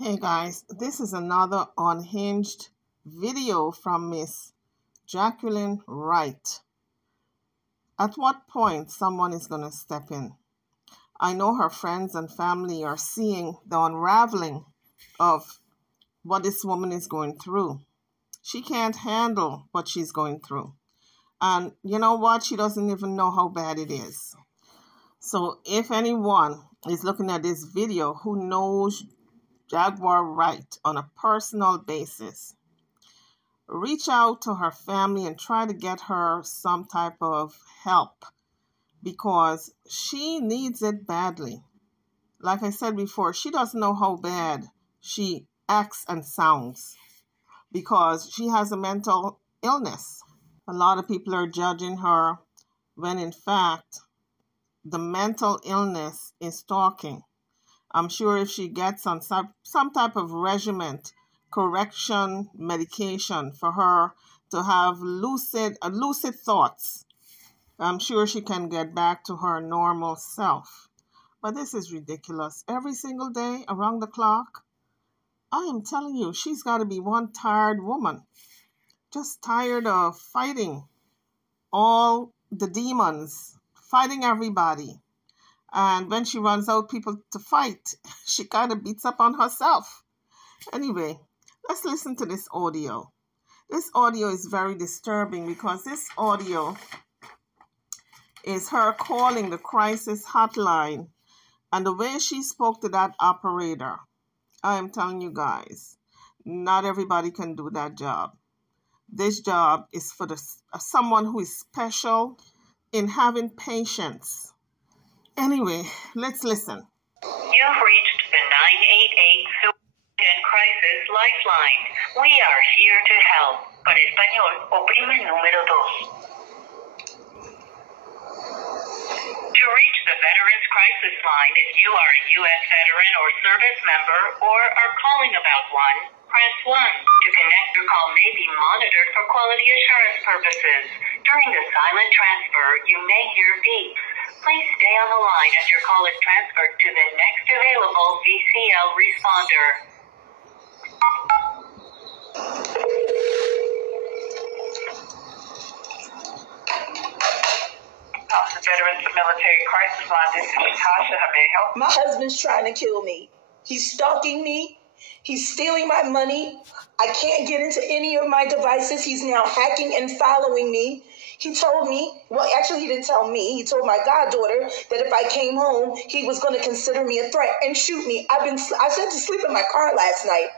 Hey guys, this is another unhinged video from Miss Jacqueline Wright. At what point someone is going to step in? I know her friends and family are seeing the unraveling of what this woman is going through. She can't handle what she's going through. And you know what? She doesn't even know how bad it is. So if anyone is looking at this video who knows Jaguar Wright on a personal basis, reach out to her family and try to get her some type of help because she needs it badly. Like I said before, she doesn't know how bad she acts and sounds because she has a mental illness. A lot of people are judging her when in fact the mental illness is talking. I'm sure if she gets on some type of regimen, correction, medication for her to have lucid thoughts, I'm sure she can get back to her normal self. But this is ridiculous. Every single day around the clock, I am telling you, she's got to be one tired woman. Just tired of fighting all the demons, fighting everybody. And when she runs out people to fight, she kind of beats up on herself. Anyway, let's listen to this audio. This audio is very disturbing because this audio is her calling the crisis hotline. And the way she spoke to that operator, I am telling you guys, not everybody can do that job. This job is for someone who is special in having patience. Anyway, let's listen. You've reached the 988 Suicide Crisis Lifeline. We are here to help. Para español, oprime el número 2. To reach the Veterans Crisis Line, if you are a U.S. veteran or service member or are calling about one, press 1. To connect, your call may be monitored for quality assurance purposes. During the silent transfer, you may hear beeps. Please stay on the line as your call is transferred to the next available VCL responder. House of Veterans Military Crisis Line, this is Natasha. How may I help? My husband's trying to kill me. He's stalking me. He's stealing my money. I can't get into any of my devices. He's now hacking and following me. He told me, well, actually, he didn't tell me. He told my goddaughter that if I came home, he was going to consider me a threat and shoot me. I said to sleep in my car last night.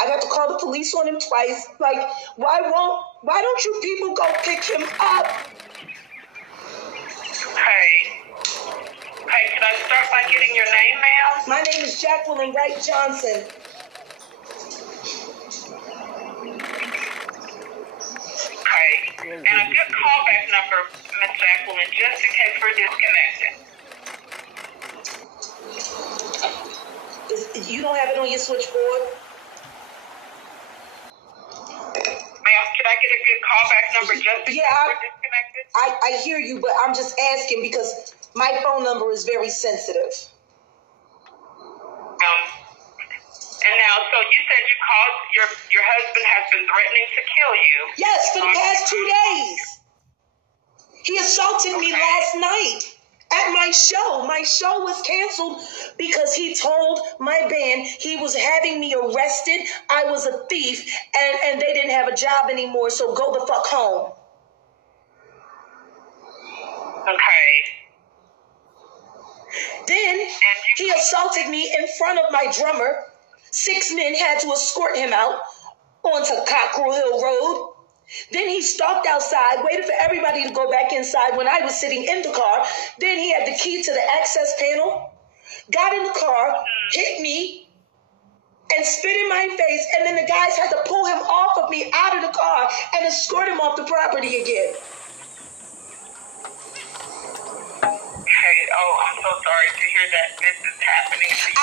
I got to call the police on him twice. Like, why don't you people go pick him up? Hey, can I start by getting your name, ma'am? My name is Jacqueline Wright Johnson. And a good callback number, Miss Jacqueline, just in case we're disconnected. You don't have it on your switchboard? Ma'am, can I get a good callback number just in case we're disconnected? I hear you, but I'm just asking because my phone number is very sensitive. And now, so you said you called, your husband has been threatening to kill you. Yes, for the past 2 days. He assaulted me last night at my show. My show was canceled because he told my band he was having me arrested. I was a thief and they didn't have a job anymore, so go the fuck home. Okay. Then he assaulted me in front of my drummer. 6 men had to escort him out onto Cockrell Hill Road. Then he stalked outside, waited for everybody to go back inside when I was sitting in the car. Then he had the key to the access panel, got in the car, hit me, and spit in my face. And then the guys had to pull him off of me out of the car and escort him off the property again. Oh, I'm so sorry to hear that this is happening to you.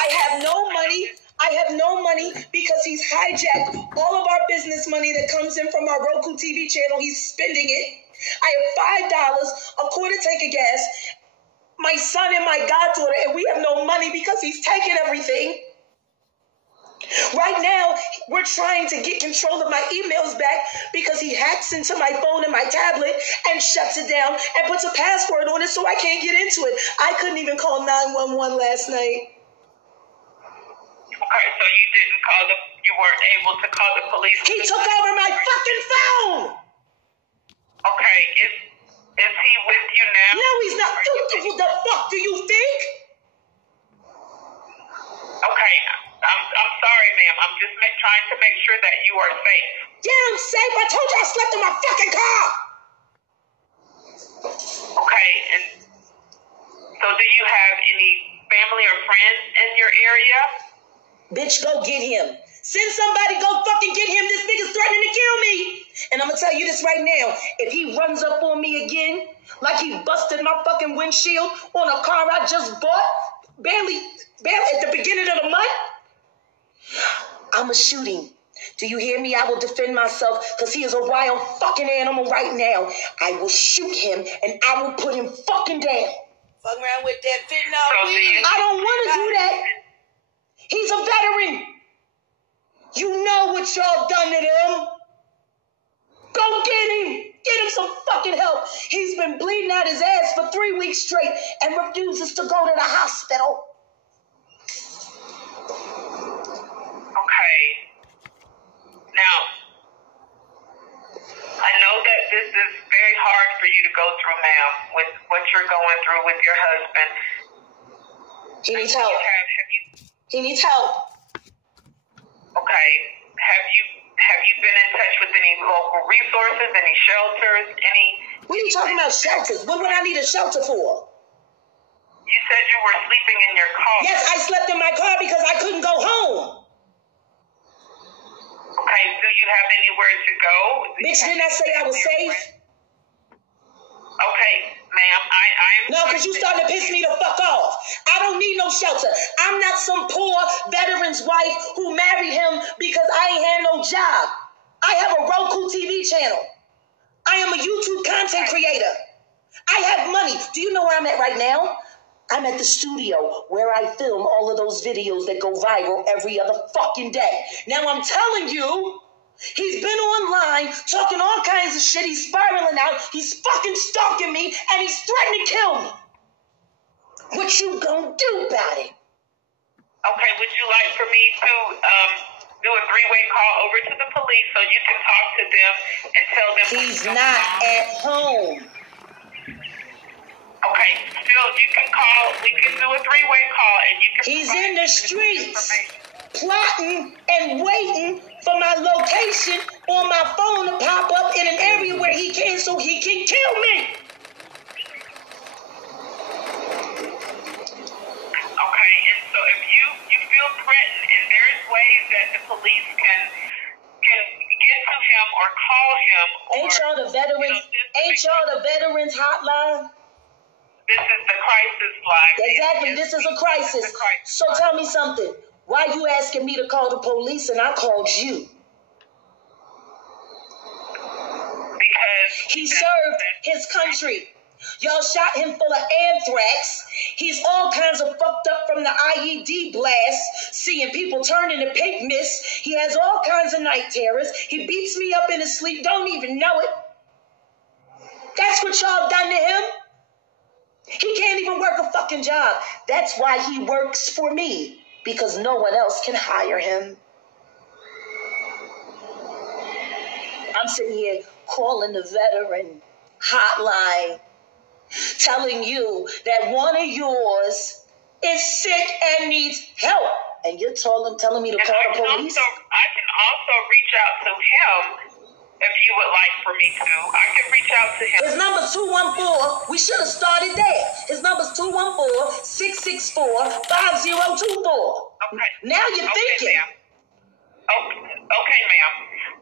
I have no money because he's hijacked all of our business money that comes in from our Roku TV channel. He's spending it. I have $5, a quarter tank of gas, my son and my goddaughter, and we have no money because he's taking everything. we're trying to get control of my emails back because he hacks into my phone and my tablet and shuts it down and puts a password on it so I can't get into it. I couldn't even call 911 last night. Okay, so you weren't able to call the police? He took over my fucking phone! Okay, is he with you now? No, he's not. What the fuck do you think? Okay, I'm sorry, ma'am. I'm just trying to make sure that you are safe. Yeah, I'm safe. I told you I slept in my fucking car. Okay, and so do you have any family or friends in your area? Bitch, go get him. Send somebody, go fucking get him. This nigga's threatening to kill me. And I'm gonna tell you this right now. If he runs up on me again, like he busted my fucking windshield on a car I just bought, barely at the beginning of the month, I'ma shoot him. Do you hear me? I will defend myself because he is a wild fucking animal right now. I will shoot him and I will put him fucking down. Fuck around with that fentanyl weed. I don't want to do that. He's a veteran. You know what y'all done to him. Go get him. Get him some fucking help. He's been bleeding out his ass for 3 weeks straight and refuses to go to the hospital. Okay. Now, I know that this is very hard for you to go through, ma'am, with what you're going through with your husband. He needs help. He needs help. Okay. Have you been in touch with any local resources, any shelters, any... What are you talking about, shelters? What would I need a shelter for? You said you were sleeping in your car. Yes, I slept in my car because I couldn't go home. Okay, do you have anywhere to go? Bitch, didn't I say I was safe? Okay, ma'am, I'm... No, because you starting to piss me the fuck off. I don't need no shelter. I'm not some poor veteran's wife who married him because I ain't had no job. I have a Roku TV channel. I am a YouTube content creator. I have money. Do you know where I'm at right now? I'm at the studio where I film all of those videos that go viral every other fucking day. Now I'm telling you, he's been online talking all kinds of shit. He's spiraling out. He's fucking stalking me and he's threatening to kill me. What you gonna do about it? Okay, would you like for me to do a three-way call over to the police so you can talk to them and tell them... He's not at home. Okay, still, you can call. We can do a three-way call and you can... He's in the streets, plotting and waiting for my location on my phone to pop up in an area where he can so he can kill me. Okay, and so if you feel threatened and there's ways that the police can get to him or call him or... Ain't y'all the veterans hotline? This is the crisis line. Exactly, this is a crisis. So tell me something. Why you asking me to call the police and I called you? Because he served his country. Y'all shot him full of anthrax. He's all kinds of fucked up from the IED blast, seeing people turn into pink mist. He has all kinds of night terrors. He beats me up in his sleep, don't even know it. That's what y'all done to him. He can't even work a fucking job. That's why he works for me, because no one else can hire him. I'm sitting here calling the veteran hotline, telling you that one of yours is sick and needs help. And you're telling me to call the police? I can also reach out to him if you would like for me to. I can reach out to him. His number's 214. We should have started there. His number's 214-664-5024. Okay. Now you're thinking. Ma'am. Okay, ma'am.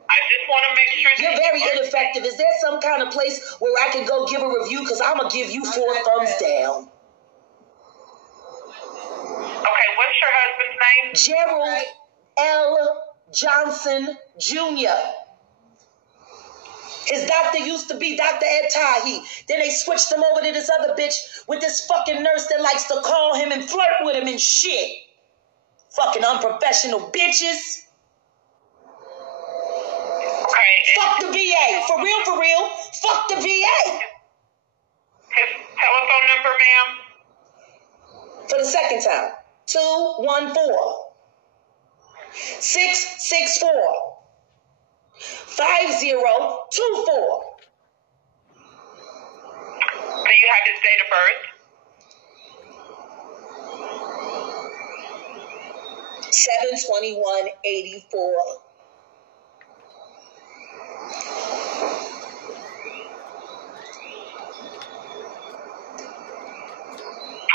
I just want to make sure you're very ineffective. Is there some kind of place where I can go give a review? Because I'm going to give you 4 thumbs down. Okay, what's your husband's name? Gerald L. Johnson Jr. His doctor used to be Dr. Ed Tahi. Then they switched him over to this other bitch with this fucking nurse that likes to call him and flirt with him and shit. Fucking unprofessional bitches. Fuck the VA. For real. Fuck the VA. His telephone number, ma'am? For the second time. 214-664-5024. Do you have his date of birth? 7/21/84.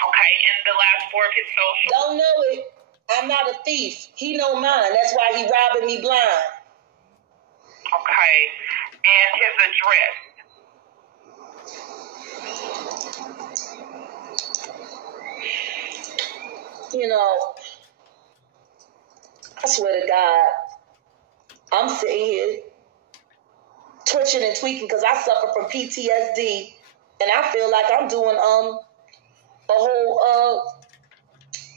Okay, and the last four of his social? Don't know it. I'm not a thief. He know mine. That's why he robbing me blind. Okay, and his address? You know, I swear to God, I'm sitting here twitching and tweaking because I suffer from PTSD, and I feel like I'm doing a whole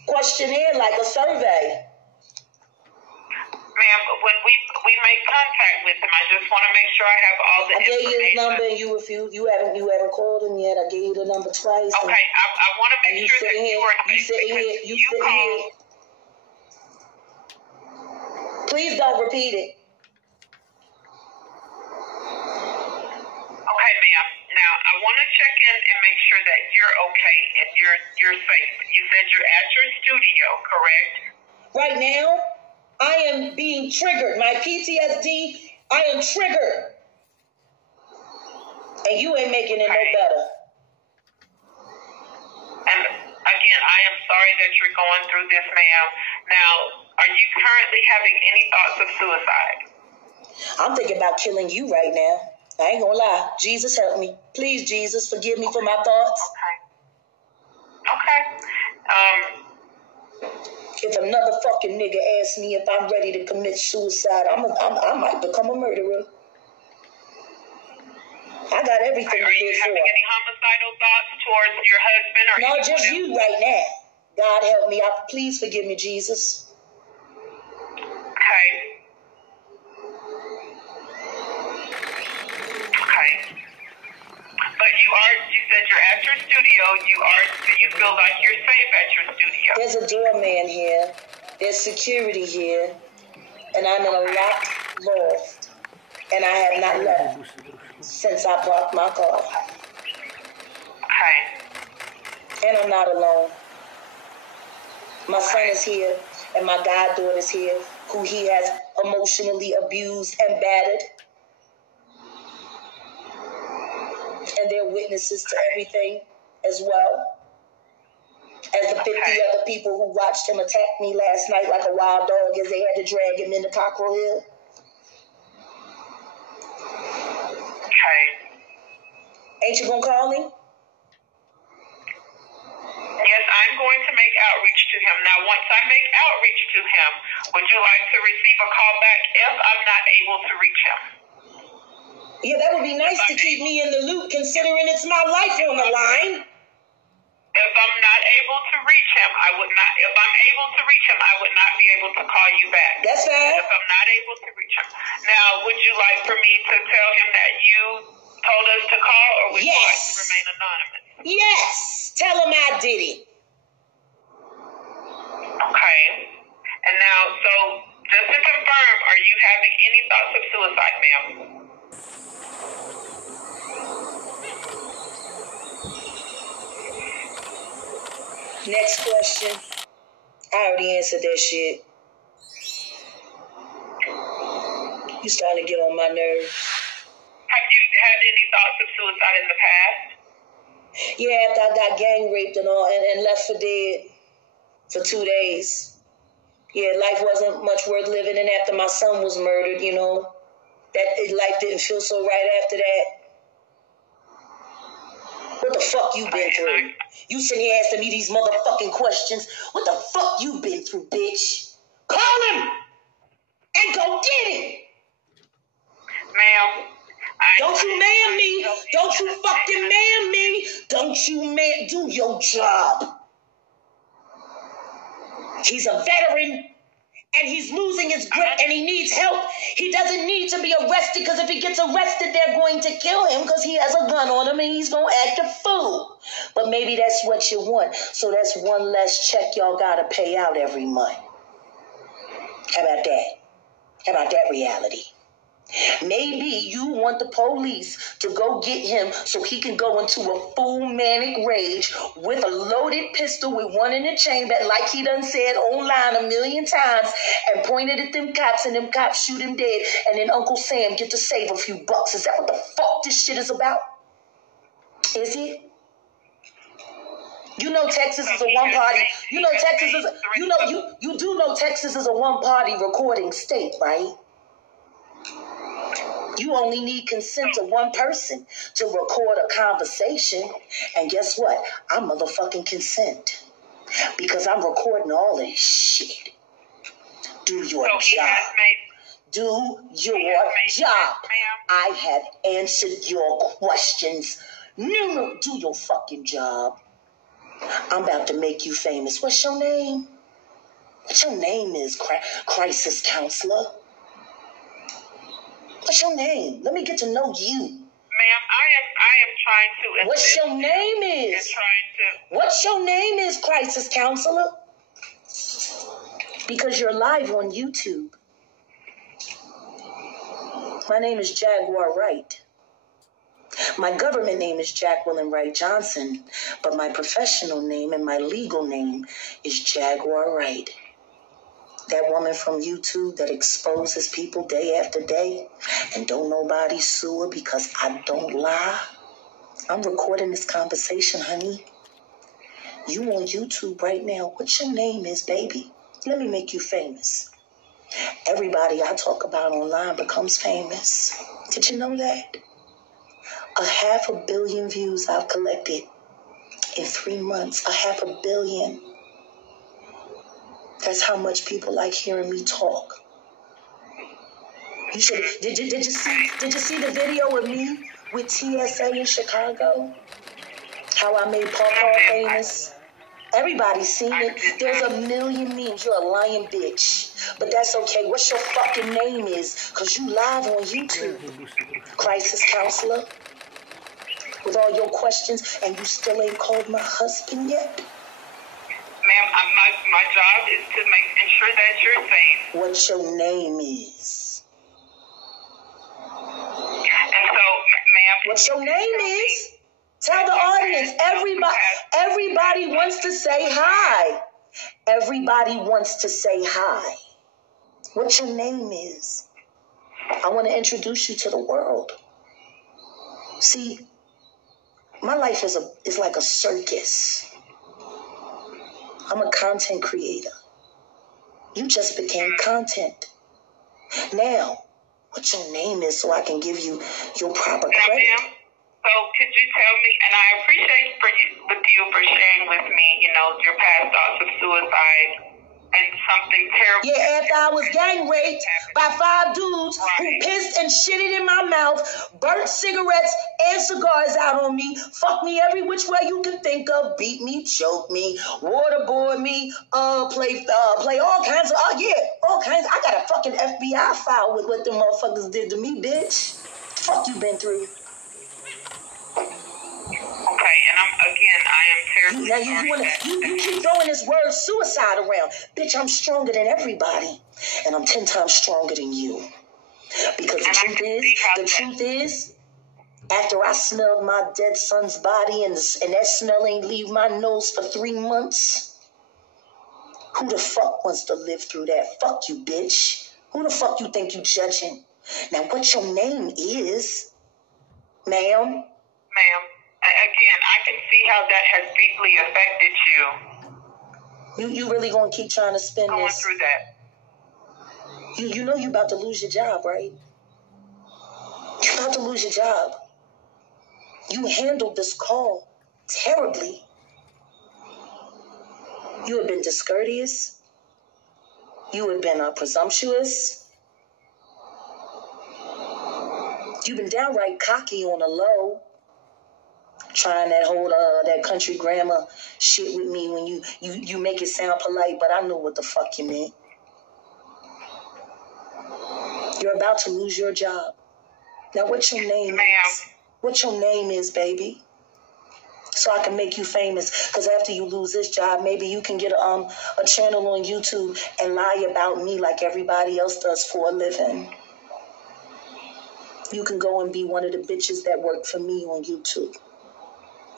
questionnaire, like a survey. Ma'am, when we make contact with him, I just want to make sure I have all the I gave information. you his number and you refused. You haven't called him yet. I gave you the number twice. Okay, I want to make sure that you are You sitting here. Please don't repeat it. Okay, ma'am. Now, I want to check in and make sure that you're okay and you're safe. You said you're at your studio, correct? Right now, I am being triggered. My PTSD, I am triggered. And you ain't making it no better. And again, I am sorry that you're going through this, ma'am. Now, are you currently having any thoughts of suicide? I'm thinking about killing you right now. I ain't gonna lie. Jesus, help me. Please, Jesus, forgive me for my thoughts. Okay. If another fucking nigga asks me if I'm ready to commit suicide, I might become a murderer. I got everything to Are you live for. having any homicidal thoughts towards your husband or No, anyone just else? you right now. God help me. Please forgive me, Jesus. Okay. But you said you're at your studio. Do you feel like you're safe at your studio? There's a doorman here. There's security here. And I'm in a locked loft. And I have not left since I parked my car. Okay. And I'm not alone. My son is here, and my goddaughter's here, who he has emotionally abused and battered. And they're witnesses to everything as well. As the 50 other people who watched him attack me last night like a wild dog as they had to drag him into Cockrell Hill. Okay. Ain't you gonna call him? Yes, I'm going to make outreach to him. Now, once I make outreach to him, would you like to receive a call back if I'm not able to reach him? Yeah, that would be nice to keep me in the loop, considering it's my life on the line. If I'm not able to reach him, if I'm able to reach him, I would not be able to call you back. That's fine. If I'm not able to reach him. Now, would you like for me to tell him that you told us to call, or would you like to remain anonymous? Yes. Tell him I did it. Okay. And now, so, just to confirm, are you having any thoughts of suicide, ma'am? Next question. I already answered that shit. You starting to get on my nerves. Have you had any thoughts of suicide in the past? Yeah, after I got gang raped and all, and left for dead for 2 days. Yeah, life wasn't much worth living, and after my son was murdered, life didn't feel so right after that. What the fuck you been through? You sitting here asking me these motherfucking questions. What the fuck you been through, bitch? Call him and go get him. Ma'am, don't you man me. Don't you fucking man me. Don't you man do your job. He's a veteran and he's losing his grip and he needs help, he doesn't need to be arrested, because if he gets arrested, they're going to kill him because he has a gun on him and he's going to act a fool. But maybe that's what you want. So that's one less check y'all got to pay out every month. How about that? How about that reality? Maybe you want the police to go get him so he can go into a full manic rage with a loaded pistol with one in the chamber, like he done said online 1,000,000 times, and pointed at them cops, and them cops shoot him dead, and then Uncle Sam get to save a few bucks. Is that what the fuck this shit is about? Is it? You know Texas is a one-party. You know Texas is. You do know Texas is a one-party recording state, right? You only need consent of one person to record a conversation. And guess what? I motherfucking consent. Because I'm recording all this shit. Do your job. Do your job. I have answered your questions. No, do your fucking job. I'm about to make you famous. What's your name? What your name is, crisis counselor? What's your name? Let me get to know you. Ma'am, I am trying to. What's your name is? What's your name is, crisis counselor? Because you're live on YouTube. My name is Jaguar Wright. My government name is Jacqueline Wright Johnson, but my professional name and my legal name is Jaguar Wright. That woman from YouTube that exposes people day after day and don't nobody sue her because I don't lie. I'm recording this conversation, honey. You on YouTube right now. What your name is, baby? Let me make you famous. Everybody I talk about online becomes famous. Did you know that? 500 million views I've collected in 3 months. 500 million. That's how much people like hearing me talk. You should. Did you see the video of me with TSA in Chicago? How I made Paw famous. Everybody's seen it. There's 1,000,000 memes. You're a lying bitch, but that's okay. What's your fucking name is? Cause you live on YouTube, crisis counselor, with all your questions, and you still ain't called my husband yet. Ma'am, my job is to ensure that you're safe. What your name is? And so, ma'am. What your name is? Tell the audience. Everybody wants to say hi. Everybody wants to say hi. What your name is? I want to introduce you to the world. See, my life is like a circus. I'm a content creator. You just became content. Now, what your name is so I can give you your proper credit. Ma'am, so could you tell me, and I appreciate you for sharing with me, your past thoughts of suicide and something terrible. Yeah, after I was gang raped by 5 dudes who pissed and shitted in my mouth, burnt cigarettes and cigars out on me, fucked me every which way you can think of, beat me, choke me, waterboard me, play all kinds of, all kinds. I got a fucking FBI file with what them motherfuckers did to me, bitch. Fuck you been through. Okay, and I am terribly now you keep throwing this word suicide around. Bitch, I'm stronger than everybody. And I'm 10 times stronger than you. Because the truth is, after I smelled my dead son's body and that smell ain't leave my nose for 3 months, who the fuck wants to live through that? Fuck you, bitch. Who the fuck you think you judging? Now, what your name is, ma'am? Ma'am. Again, I can see how that has deeply affected you. You really gonna keep trying to spin going this? Through that. You know you about to lose your job, right? You about to lose your job. You handled this call terribly. You have been discourteous. You have been presumptuous. You've been downright cocky on the low. Trying that whole that country grammar shit with me when you make it sound polite, but I know what the fuck you meant. You're about to lose your job. Now, what your name is? What your name is, baby? So I can make you famous. Because after you lose this job, maybe you can get a channel on YouTube and lie about me like everybody else does for a living. You can go and be one of the bitches that work for me on YouTube.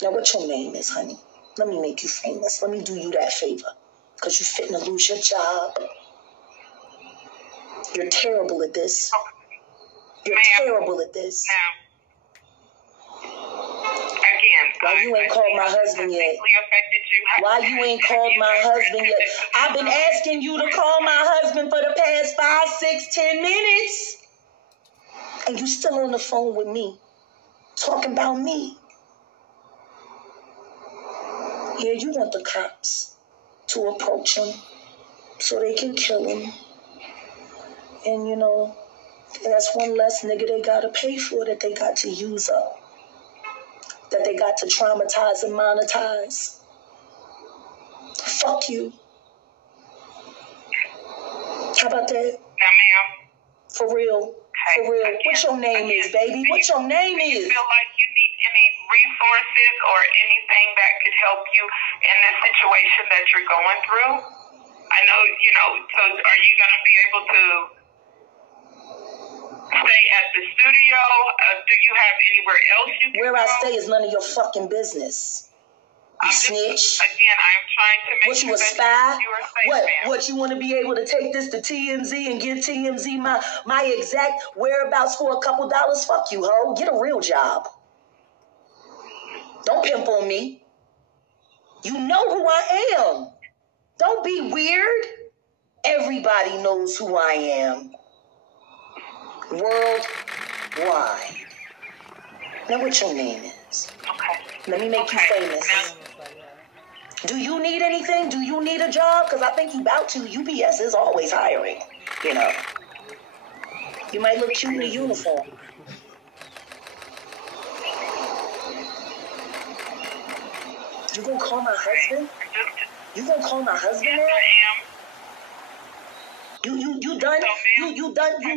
Now, what your name is, honey? Let me make you famous. Let me do you that favor. Because you're fitting to lose your job. You're terrible at this. You're terrible at this. Why you ain't called my husband yet? Why you ain't called my husband yet? I've been asking you to call my husband for the past 5, 6, 10 minutes. And you still on the phone with me. Talking about me. Yeah, you want the cops to approach him so they can kill him. And, you know, that's one less nigga they gotta pay for that they got to use up. That they got to traumatize and monetize. Fuck you. How about that? Now, ma'am. For real. For real. What your name is, baby? What your name is? Do you feel like you need any resources or anything that could help you in this situation that you're going through? I know, you know, so are you going to be able to stay at the studio? Do you have anywhere else you can Where go? I stay is none of your fucking business. You snitch. Again, I'm trying to make What, you sure a that spy? you are safe, What? ma'am. What, you want to be able to take this to TMZ and give TMZ my exact whereabouts for a couple dollars? Fuck you, ho. Get a real job. Don't pimp on me. You know who I am. Don't be weird. Everybody knows who I am. Worldwide. Now what your name is? Okay. Let me make you famous. Do you need anything? Do you need a job? Because I think you about to. UPS is always hiring, you know. You might look cute in a uniform. You gonna call my husband? You gonna call my husband Yes, now? I am. You done? So, You done? You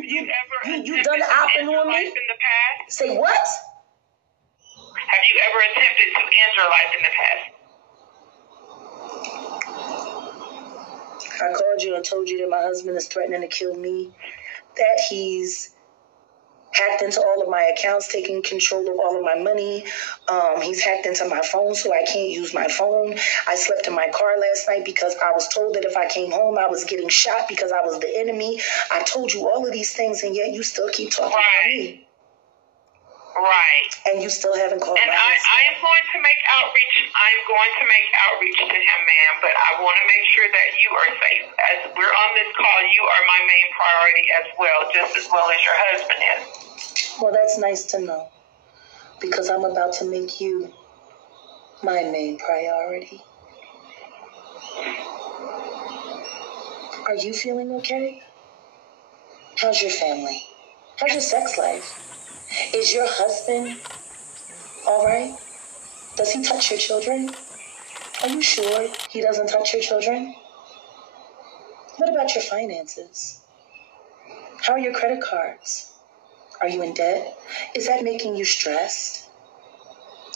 done opping on me? In the past? Say what? Have you ever attempted to end your life in the past? I called you and told you that my husband is threatening to kill me, that he's hacked into all of my accounts, taking control of all of my money. He's hacked into my phone so I can't use my phone. I slept in my car last night because I was told that if I came home, I was getting shot because I was the enemy. I told you all of these things, and yet you still keep talking about me. Right. And you still haven't called And my I husband. am going to make outreach. I'm going to make outreach to him, ma'am, but I want to make sure that you are safe. As we're on this call, you are my main priority as well, just as well as your husband is. Well, that's nice to know, because I'm about to make you my main priority. Are you feeling okay? How's your family? How's your sex life? Is your husband all right? Does he touch your children? Are you sure he doesn't touch your children? What about your finances? How are your credit cards? Are you in debt? Is that making you stressed?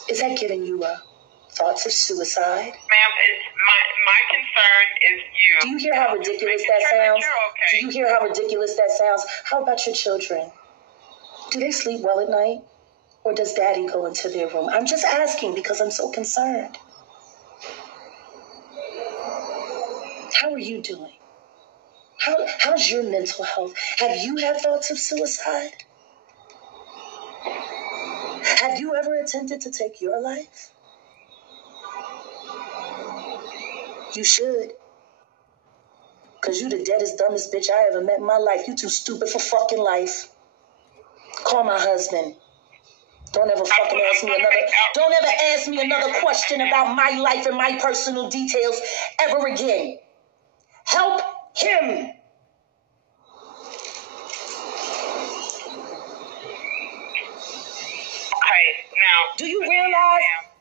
Is that giving you thoughts of suicide? Ma'am, my concern is you. Do you hear how ridiculous that sounds? Do you hear how ridiculous that sounds? How about your children? Do they sleep well at night? Or does daddy go into their room? I'm just asking because I'm so concerned. How are you doing? How's your mental health? Have you had thoughts of suicide? Have you ever attempted to take your life? You should. Because you the deadest, dumbest bitch I ever met in my life. You too stupid for fucking life. Call my husband. Don't ever fucking ask me another. Don't ever ask me another question about my life and my personal details ever again. Help him. Okay, now. Do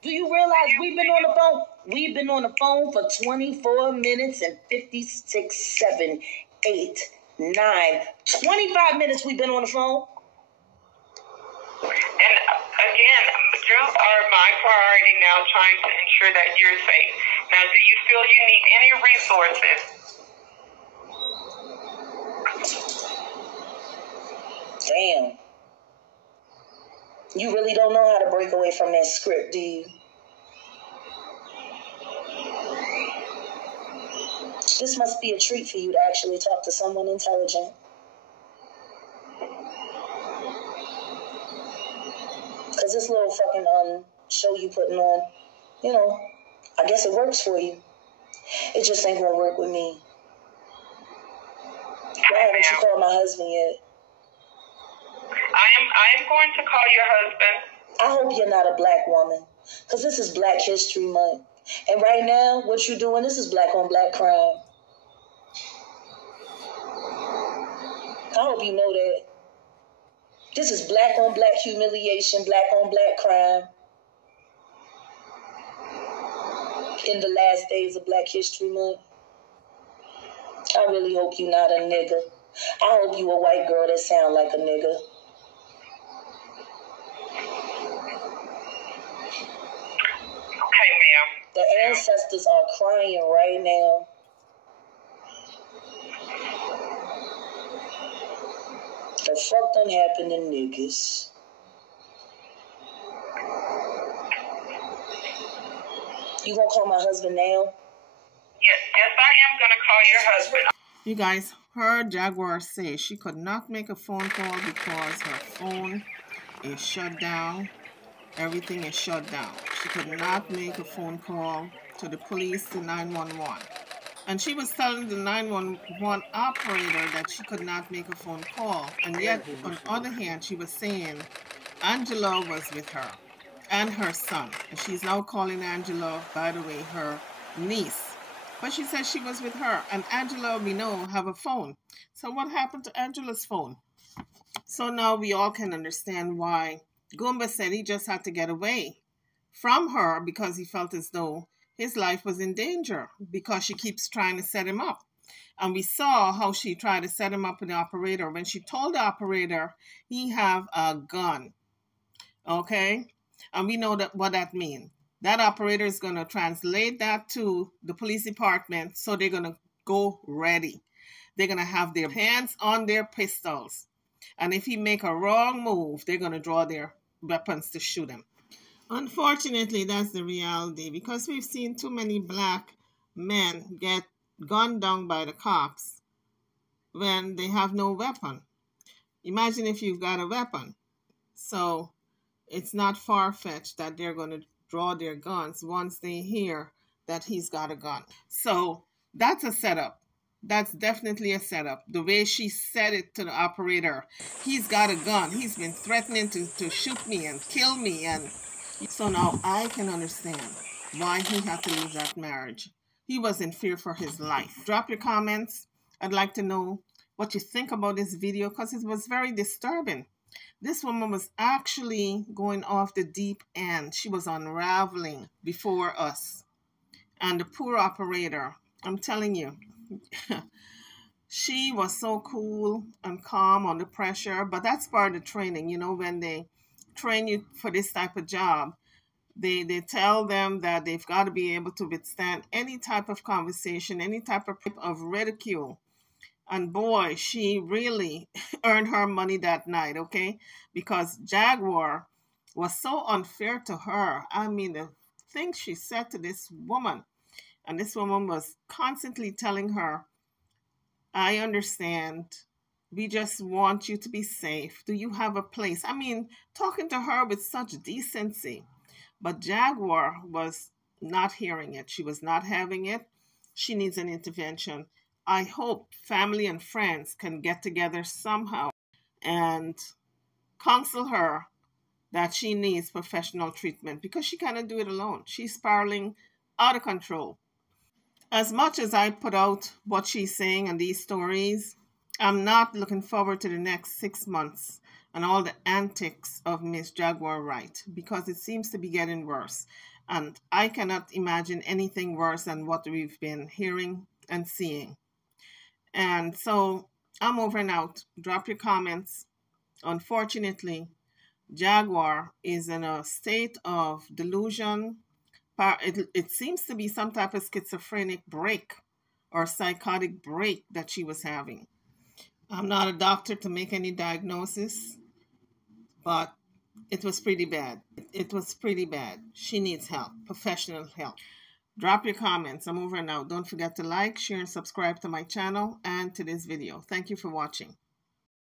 you realize we've been on the phone? We've been on the phone for 24 minutes and 56, 7, 8, 25 minutes we've been on the phone. And again, you are my priority now, trying to ensure that you're safe. Now, do you feel you need any resources? Damn. You really don't know how to break away from that script, do you? This must be a treat for you to actually talk to someone intelligent. Because this little fucking show you putting on, you know, I guess it works for you. It just ain't gonna work with me. Why haven't you called my husband yet? I am going to call your husband. I hope you're not a black woman, because this is Black History Month. And right now, what you're doing, this is black on black crime. I hope you know that. This is black on black humiliation, black on black crime. In the last days of Black History Month. I really hope you're not a nigga. I hope you a white girl that sound like a nigga. Okay, ma'am. The ancestors are crying right now. The fuck done happened to niggas? You gonna call my husband now? Yes, I am gonna call your husband. You guys heard Jaguar say she could not make a phone call because her phone is shut down. Everything is shut down. She could not make a phone call to the police, to 911. And she was telling the 911 operator that she could not make a phone call. And yet, on the other hand, she was saying Angela was with her and her son. And she's now calling Angela, by the way, her niece. But she said she was with her. And Angela, we know, have a phone. So what happened to Angela's phone? So now we all can understand why Goomba said he just had to get away from her because he felt as though his life was in danger because she keeps trying to set him up. And we saw how she tried to set him up with the operator when she told the operator he have a gun. Okay? And we know that what that means. That operator is going to translate that to the police department, so they're going to go ready. They're going to have their hands on their pistols. And if he make a wrong move, they're going to draw their weapons to shoot him. Unfortunately, that's the reality because we've seen too many black men get gunned down by the cops when they have no weapon. Imagine if you've got a weapon. So it's not far-fetched that they're going to draw their guns once they hear that he's got a gun. So that's a setup. That's definitely a setup. The way she said it to the operator, he's got a gun. He's been threatening to shoot me and kill me. And so now I can understand why he had to leave that marriage. He was in fear for his life. Drop your comments. I'd like to know what you think about this video because it was very disturbing. This woman was actually going off the deep end. She was unraveling before us. And the poor operator, I'm telling you, she was so cool and calm under pressure. But that's part of the training. You know, when they train you for this type of job, they tell them that they've got to be able to withstand any type of conversation, any type of ridicule. And boy, she really earned her money that night, okay? Because Jaguar was so unfair to her. I mean, the things she said to this woman, and this woman was constantly telling her, I understand. We just want you to be safe. Do you have a place? I mean, talking to her with such decency. But Jaguar was not hearing it. She was not having it. She needs an intervention. I hope family and friends can get together somehow and counsel her that she needs professional treatment because she cannot do it alone. She's spiraling out of control. As much as I put out what she's saying and these stories, I'm not looking forward to the next 6 months and all the antics of Miss Jaguar Wright because it seems to be getting worse. And I cannot imagine anything worse than what we've been hearing and seeing. And so I'm over and out. Drop your comments. Unfortunately, Jaguar is in a state of delusion. It seems to be some type of schizophrenic break or psychotic break that she was having. I'm not a doctor to make any diagnosis, but it was pretty bad. It was pretty bad. She needs help, professional help. Drop your comments. I'm over now. Don't forget to like, share, and subscribe to my channel and to this video. Thank you for watching.